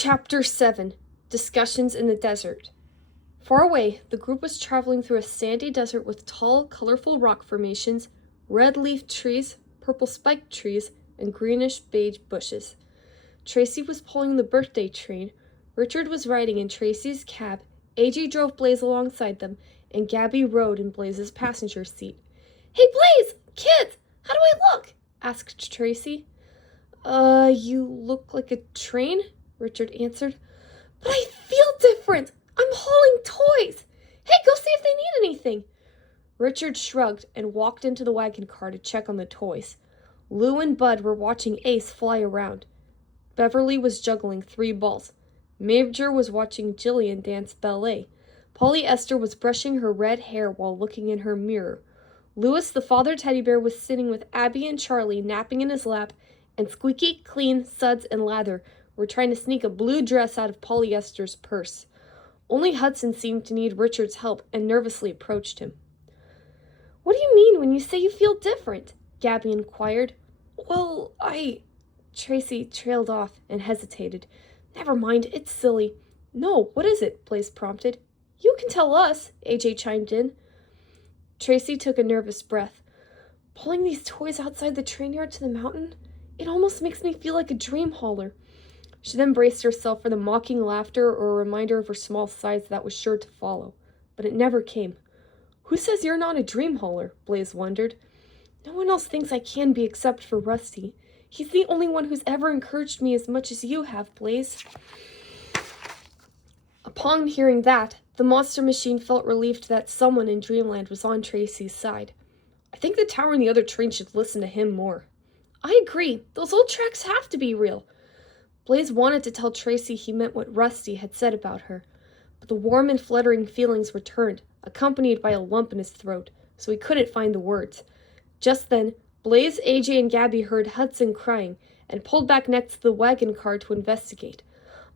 Chapter 7 Discussions in the Desert. Far away, the group was traveling through a sandy desert with tall, colorful rock formations, red-leafed trees, purple spiked trees, and greenish-beige bushes. Tracy was pulling the birthday train, Richard was riding in Tracy's cab, AJ drove Blaze alongside them, and Gabby rode in Blaze's passenger seat. "Hey, Blaze! Kids! How do I look?" asked Tracy. You look like a train," Richard answered. "But I feel different! I'm hauling toys! Hey, go see if they need anything!" Richard shrugged and walked into the wagon car to check on the toys. Lou and Bud were watching Ace fly around. Beverly was juggling 3 balls. Major was watching Jillian dance ballet. Polly Esther was brushing her red hair while looking in her mirror. Louis, the father teddy bear, was sitting with Abby and Charlie napping in his lap, and Squeaky, Clean, Suds, and Lather were trying to sneak a blue dress out of Polly Esther's purse. Only Hudson seemed to need Richard's help and nervously approached him. "What do you mean when you say you feel different?" Gabby inquired. "Well, Tracy trailed off and hesitated. "Never mind, it's silly." "No, what is it?" Blaze prompted. "You can tell us," AJ chimed in. Tracy took a nervous breath. "Pulling these toys outside the train yard to the mountain? It almost makes me feel like a dream hauler." She then braced herself for the mocking laughter or a reminder of her small size that was sure to follow. But it never came. "Who says you're not a dream hauler?" Blaze wondered. "No one else thinks I can be except for Rusty. He's the only one who's ever encouraged me as much as you have, Blaze." Upon hearing that, the monster machine felt relieved that someone in Dreamland was on Tracy's side. "I think the tower and the other train should listen to him more." "I agree. Those old tracks have to be real." Blaze wanted to tell Tracy he meant what Rusty had said about her, but the warm and fluttering feelings returned, accompanied by a lump in his throat, so he couldn't find the words. Just then, Blaze, AJ, and Gabby heard Hudson crying and pulled back next to the wagon car to investigate.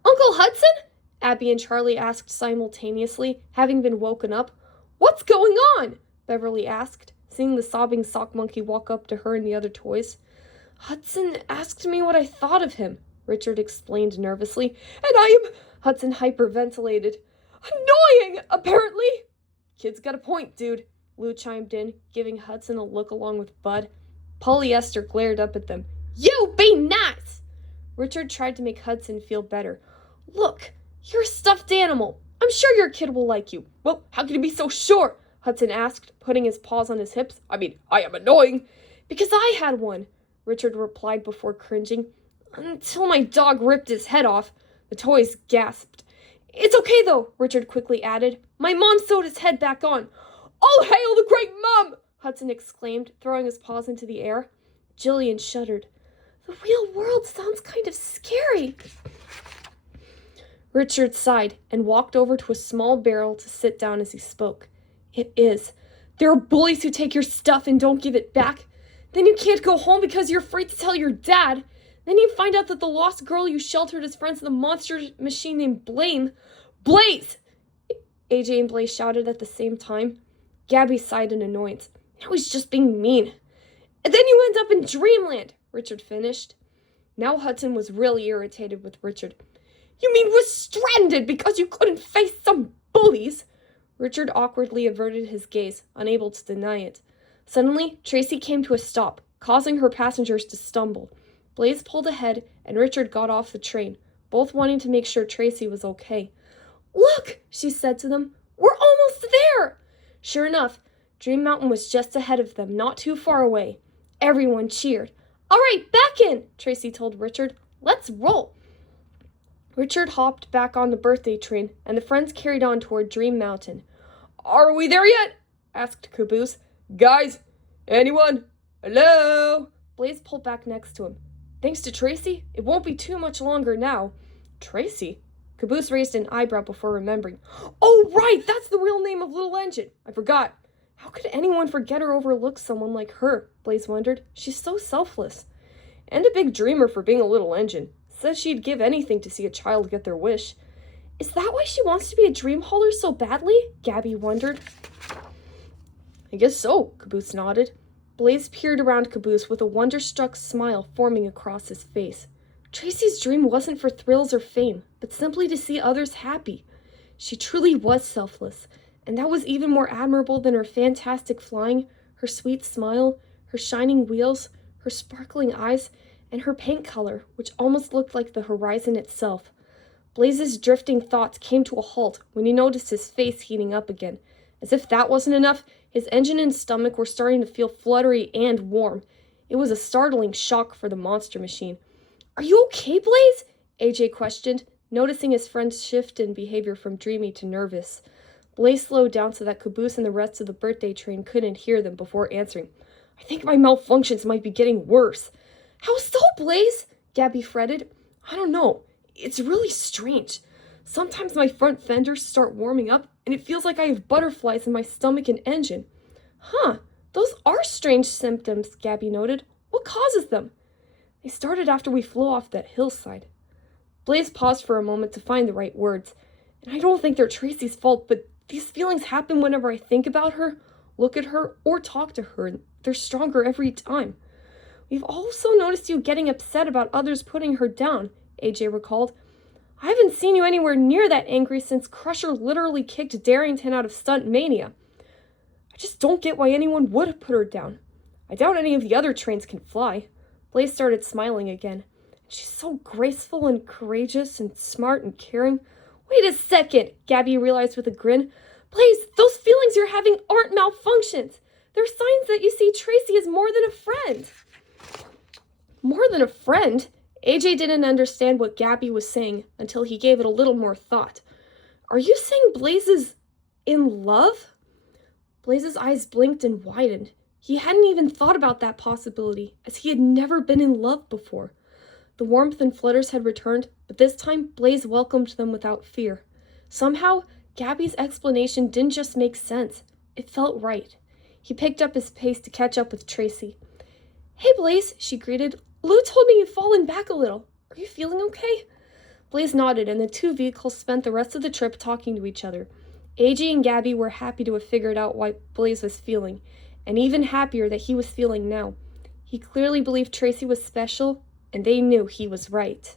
"Uncle Hudson?" Abby and Charlie asked simultaneously, having been woken up. "What's going on?" Beverly asked, seeing the sobbing sock monkey walk up to her and the other toys. "Hudson asked me what I thought of him," Richard explained nervously. "And I am—" Hudson hyperventilated. "Annoying, apparently." "Kid's got a point, dude," Lou chimed in, giving Hudson a look along with Bud. Polly Esther glared up at them. "You be nice!" Richard tried to make Hudson feel better. "Look, you're a stuffed animal. I'm sure your kid will like you." "Well, how can you be so sure?" Hudson asked, putting his paws on his hips. "I mean, I am annoying." "Because I had one," Richard replied before cringing. "Until my dog ripped his head off." The toys gasped. "It's okay, though," Richard quickly added. "My mom sewed his head back on." "All hail the great mom!" Hudson exclaimed, throwing his paws into the air. Jillian shuddered. "The real world sounds kind of scary." Richard sighed and walked over to a small barrel to sit down as he spoke. "It is. There are bullies who take your stuff and don't give it back. Then you can't go home because you're afraid to tell your dad. Then you find out that the lost girl you sheltered is friends with a monster machine named Blaze! AJ and Blaze shouted at the same time. Gabby sighed in annoyance. "Now he's just being mean." "And then you end up in Dreamland," Richard finished. Now Hudson was really irritated with Richard. "You mean we're stranded because you couldn't face some bullies?" Richard awkwardly averted his gaze, unable to deny it. Suddenly, Tracy came to a stop, causing her passengers to stumble. Blaze pulled ahead, and Richard got off the train, both wanting to make sure Tracy was okay. "Look," she said to them, "we're almost there!" Sure enough, Dream Mountain was just ahead of them, not too far away. Everyone cheered. "All right, back in," Tracy told Richard. "Let's roll." Richard hopped back on the birthday train, and the friends carried on toward Dream Mountain. "Are we there yet?" asked Caboose. "Guys, anyone? Hello?" Blaze pulled back next to him. "Thanks to Tracy, it won't be too much longer now." "Tracy?" Caboose raised an eyebrow before remembering. "Oh, right, that's the real name of Little Engine. I forgot." How could anyone forget or overlook someone like her? Blaze wondered. She's so selfless. And a big dreamer for being a little engine. Says she'd give anything to see a child get their wish. Is that why she wants to be a dream hauler so badly? Gabby wondered. I guess so, Caboose nodded. Blaze peered around Caboose with a wonderstruck smile forming across his face. Tracy's dream wasn't for thrills or fame, but simply to see others happy. She truly was selfless, and that was even more admirable than her fantastic flying, her sweet smile, her shining wheels, her sparkling eyes, and her paint color, which almost looked like the horizon itself. Blaze's drifting thoughts came to a halt when he noticed his face heating up again. As if that wasn't enough, his engine and stomach were starting to feel fluttery and warm. It was a startling shock for the monster machine. "Are you okay, Blaze?" AJ questioned, noticing his friend's shift in behavior from dreamy to nervous. Blaze slowed down so that Caboose and the rest of the birthday train couldn't hear them before answering. "I think my malfunctions might be getting worse." "How so, Blaze?" Gabby fretted. "I don't know. It's really strange. Sometimes my front fenders start warming up, and it feels like I have butterflies in my stomach and engine." "Huh, those are strange symptoms," Gabby noted. "What causes them?" "They started after we flew off that hillside." Blaze paused for a moment to find the right words. "And I don't think they're Tracy's fault, but these feelings happen whenever I think about her, look at her, or talk to her, and they're stronger every time." "We've also noticed you getting upset about others putting her down," AJ recalled. "I haven't seen you anywhere near that angry since Crusher literally kicked Darrington out of Stunt Mania. I just don't get why anyone would put her down. I doubt any of the other trains can fly." Blaze started smiling again. "She's so graceful and courageous and smart and caring." "Wait a second," Gabby realized with a grin. "Blaze, those feelings you're having aren't malfunctions. They're signs that you see Tracy as more than a friend." "More than a friend?" AJ didn't understand what Gabby was saying until he gave it a little more thought. "Are you saying Blaze is in love?" Blaze's eyes blinked and widened. He hadn't even thought about that possibility, as he had never been in love before. The warmth and flutters had returned, but this time Blaze welcomed them without fear. Somehow, Gabby's explanation didn't just make sense. It felt right. He picked up his pace to catch up with Tracy. "Hey, Blaze," she greeted. "Lou told me you've fallen back a little. Are you feeling okay?" Blaze nodded, and the two vehicles spent the rest of the trip talking to each other. AJ and Gabby were happy to have figured out what Blaze was feeling, and even happier that he was feeling now. He clearly believed Tracy was special, and they knew he was right.